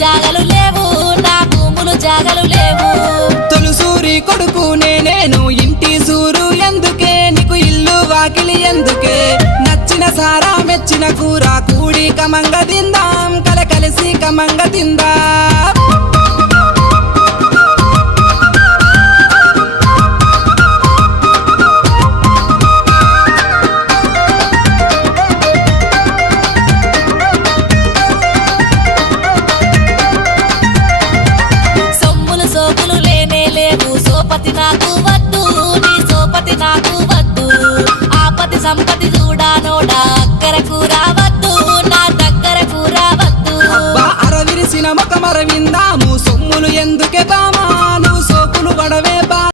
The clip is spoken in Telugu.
జాగలు లేవు, నా భూములు జాగలు లేవు. తొలుసూరి కొడుకు నేను ఇంటి సూరు ఎందుకే, నీకు ఇల్లు వాకిలి ఎందుకే, నచ్చిన సారా మెచ్చిన కూర కూడి కమంగ తిందాం, కలిసి కమంగ తిందాం. సోపతి నాకు వద్దు, నీ సోపతి నాకు వద్దు. ఆపతి సంపతి చూడానోడా అక్కరకు రావద్దు, నా దగ్గరకు రావద్దు. అరవిరిసిన ముఖమరవింద